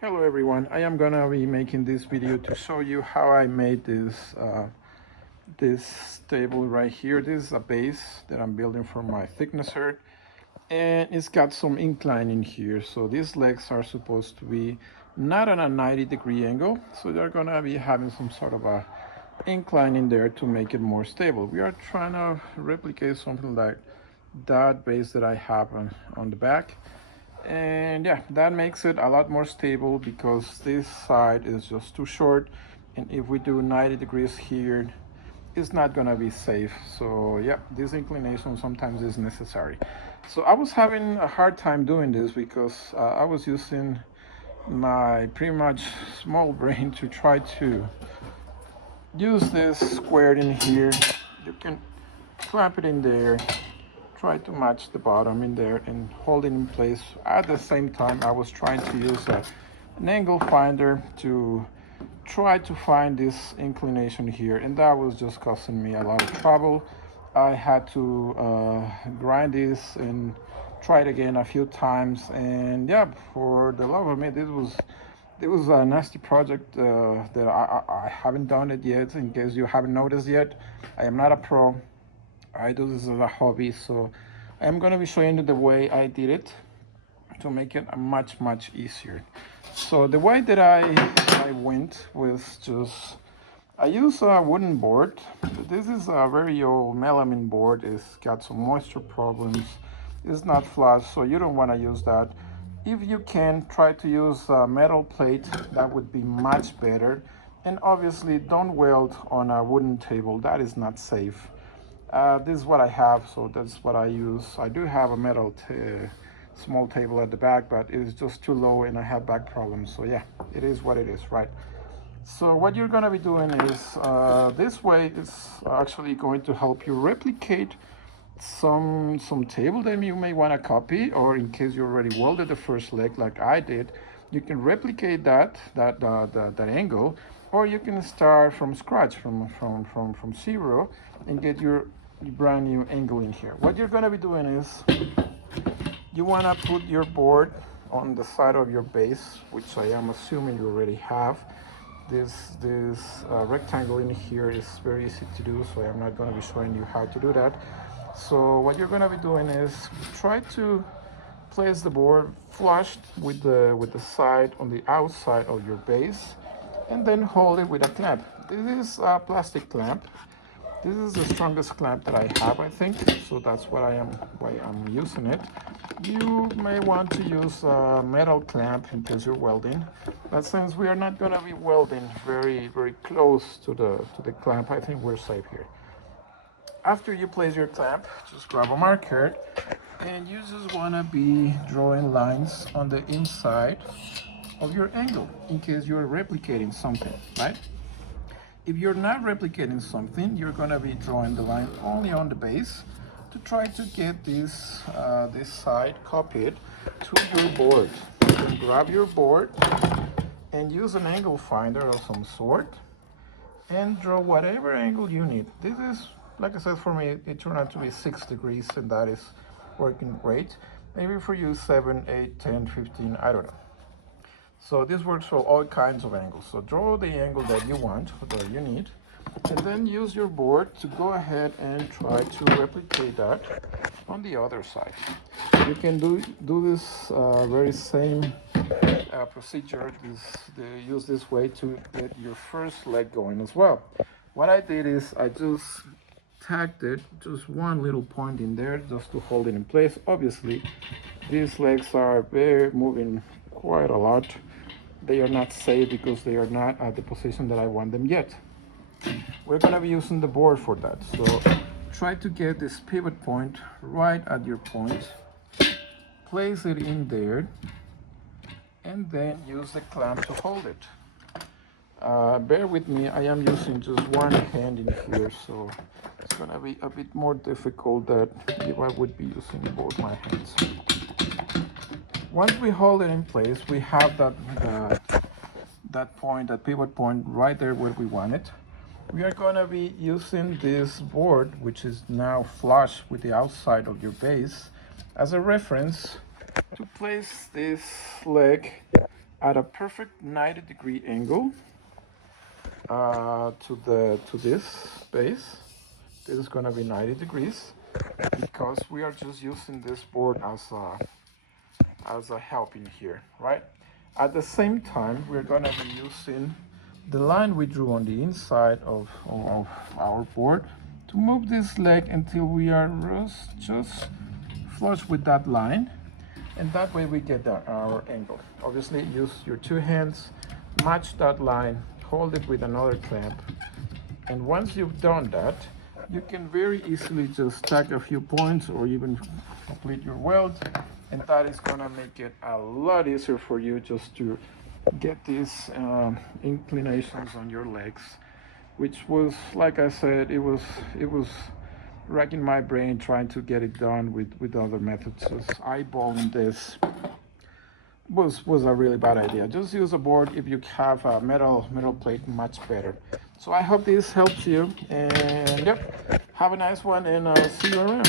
Hello everyone, I am gonna be making this video to show you how I made this table right here. This is a base that I'm building for my thicknesser, and it's got some incline in here. So these legs are supposed to be not on a 90-degree angle, so they're gonna be having some sort of a incline in there to make it more stable. We are trying to replicate something like that base that I have on the back, and yeah, that makes it a lot more stable because this side is just too short, and if we do 90 degrees here, it's not gonna be safe. So yeah, this inclination sometimes is necessary. So I was having a hard time doing this because I was using my pretty much small brain to try to use this square in here. You can clamp it in there, try to match the bottom in there and hold it in place. At the same time, I was trying to use an angle finder to try to find this inclination here, and that was just causing me a lot of trouble. I had to grind this and try it again a few times, and yeah, for the love of me, this was a nasty project that I haven't done it yet. In case you haven't noticed yet, I am not a pro. I do this as a hobby, so I am going to be showing you the way I did it to make it much easier. So the way that I went was just I use a wooden board. This is a very old melamine board. It's got some moisture problems. It's not flush, so you don't want to use that. If you can, try to use a metal plate. That would be much better. And obviously, don't weld on a wooden table. That is not safe. This is what I have, so that's what I use. I do have a metal small table at the back, but it is just too low and I have back problems. So yeah, it is what it is, right? So what you're gonna be doing is this way is actually going to help you replicate some table that you may want to copy, or in case you already welded the first leg like I did, you can replicate that angle, or you can start from scratch from zero and get your brand new angle in here. What you're gonna be doing is you want to put your board on the side of your base, which I am assuming you already have. This rectangle in here is very easy to do, so I'm not going to be showing you how to do that. So what you're going to be doing is try to place the board flushed with the side on the outside of your base, and then hold it with a clamp. This is a plastic clamp. This is the strongest clamp that I have, I think, so that's why I'm using it. You may want to use a metal clamp in case you're welding, but since we are not going to be welding very close to the clamp, I think we're safe here. After you place your clamp, just grab a marker, and you just want to be drawing lines on the inside of your angle in case you're replicating something, right? If you're not replicating something, you're going to be drawing the line only on the base to try to get this side copied to your board. You can grab your board and use an angle finder of some sort and draw whatever angle you need. This is, like I said, for me, it turned out to be 6 degrees, and that is working great. Maybe for you 7, 8, 10, 15, I don't know. So this works for all kinds of angles. So draw the angle that you want, that you need, and then use your board to go ahead and try to replicate that on the other side. You can do this very same procedure. Use this way to get your first leg going as well. What I did is I just tacked it, just one little point in there just to hold it in place. Obviously, these legs are moving quite a lot. They are not safe because they are not at the position that I want them yet. We're going to be using the board for that. So try to get this pivot point right at your point. Place it in there and then use the clamp to hold it. Bear with me, I am using just one hand in here, so it's going to be a bit more difficult than if I would be using both my hands. Once we hold it in place, we have that point, that pivot point right there where we want it. We are going to be using this board, which is now flush with the outside of your base, as a reference to place this leg at a perfect 90-degree angle to this base. This is going to be 90 degrees because we are just using this board as a helping here, right? At the same time, we're going to be using the line we drew on the inside of our board to move this leg until we are just flush with that line, and that way we get our angle. Obviously, use your two hands, match that line, hold it with another clamp, and once you've done that, you can very easily just stack a few points or even complete your weld, and that is gonna make it a lot easier for you just to get these inclinations on your legs, which was, like I said, it was racking my brain trying to get it done with other methods. Just eyeballing this was a really bad idea. Just use a board. If you have a metal plate, much better. So I hope this helps you, and yep, have a nice one, and I'll see you around.